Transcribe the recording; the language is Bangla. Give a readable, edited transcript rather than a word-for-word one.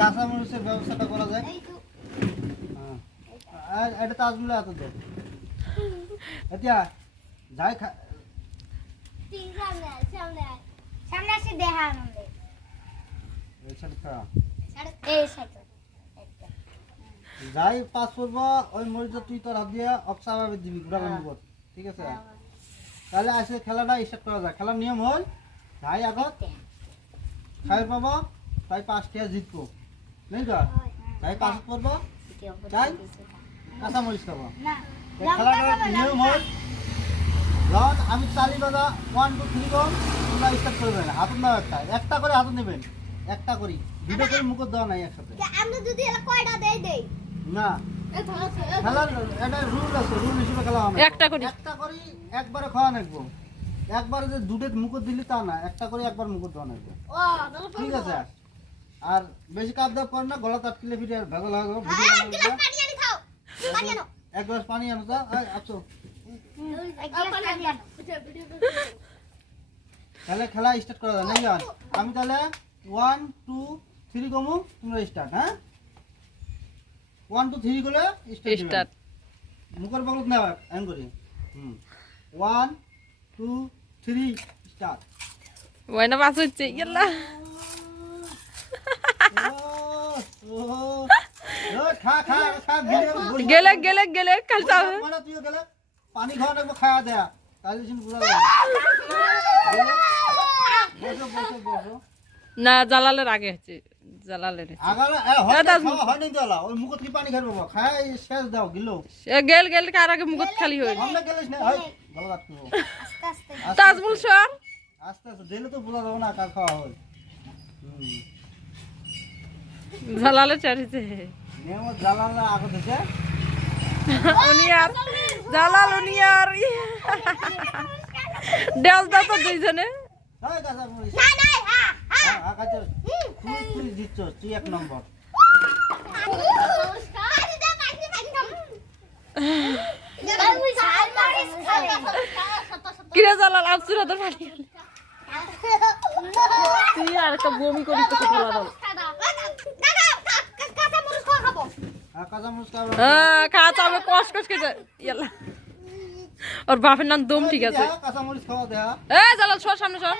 কাঁচা মরিচের ব্যবস্থাটা করা যায়। এটা তাজমুলে এত দে এতিয়া যাই যাই পাঁচ পড়ব ওই মরিচ তুই তোর হাত দিয়ে অক্সাভাবে দিবি গুড়া বন্ধ কর, ঠিক আছে? তাহলে আজকে খেলাটা স্টার্ট করা যায়। খেলার নিয়ম হল যাই আগত খাই পাবো তাই 5 টাকা জিতবো, নেই তো? যাই পাঁচ পড়ব তাই কাঁচা মরিচ খাবো। খেলাটার নিয়ম হল যখন আমি চালি বাজা 1 2 3 গম তোমরা স্টার্ট করবেন। হাতুন দাও একটা করে হাতুন নেবেন, একটা করি দুটো করে মুখ দেওয়া নাই একসাথে। আমরা যদি এলা কয়টা দেই না খেলার এটা রুল আছে, রুল হিসেবে খেলা হবে। একটা করি একবারে খাওয়া নাকবো, একবারে যে দুটো মুখ দিলি তা না, একটা করে একবার মুখ দেওয়া নাকবো, ঠিক আছে? আর বেশি কাপ দাও পর না, গলা তাটকিলে ফিরে ভেজাল হয়ে যাবে। এক গ্লাস পানি আনো তো। আচ্ছা তাহলে খেলা স্টার্ট করা যায় নাকি? আমি তাহলে 1 2 3 গমু, তোমরা স্টার্ট। হ্যাঁ 1 2 3 গলে স্টার্ট। মুখের বগলত না এম করি 1 2 3 স্টার্ট। ওইনা পাস হচ্ছে ইয়াল্লা খা খা খা গেলে গেলে গেলে কাল যাও মানে তুই গেলে পানি খাওয়া লাগবে, খাওয়া দেয়া তাহলে শুন পুরো বসো বসো বসো না জালালের আগে হচ্ছে জালালের আগালা হয়নি জ্বালা ওই মুখ থেকে পানি খাবে বাবা, খাই শেষ দাও গিলো গেল গেল কার আগে মুখত খালি হই আমরা গেলিস না হয় ভালো লাগতো। আস্তে আস্তে তাজমুল সর আস্তে আস্তে দিলে তো বোঝা যাবে না কার খাওয়া হয়। জালালে চারিছে নিয়মত জ্বালালে আগে থেকে উনিয়ার জালাল উনিয়ার ডেল দাও তো দুইজনে। হয় কাঁচা মরিচ না না হ্যাঁ হ্যাঁ কাঁচা তুই দিচ্ছ, তুই এক নম্বর। কিরে জালাল আফসুরা তো পানি তুই আর একটা বমি করি তো ভালো দাও। কাঁচা মরিচ খাবে হ্যাঁ খাওয়া আমি কষ কষ কে ইয়াল্লা ওর বাপের নাম দম ঠিক আছে। কাঁচা মরিচ খাওয়া দেয়া এ জালাল সর সামনে সর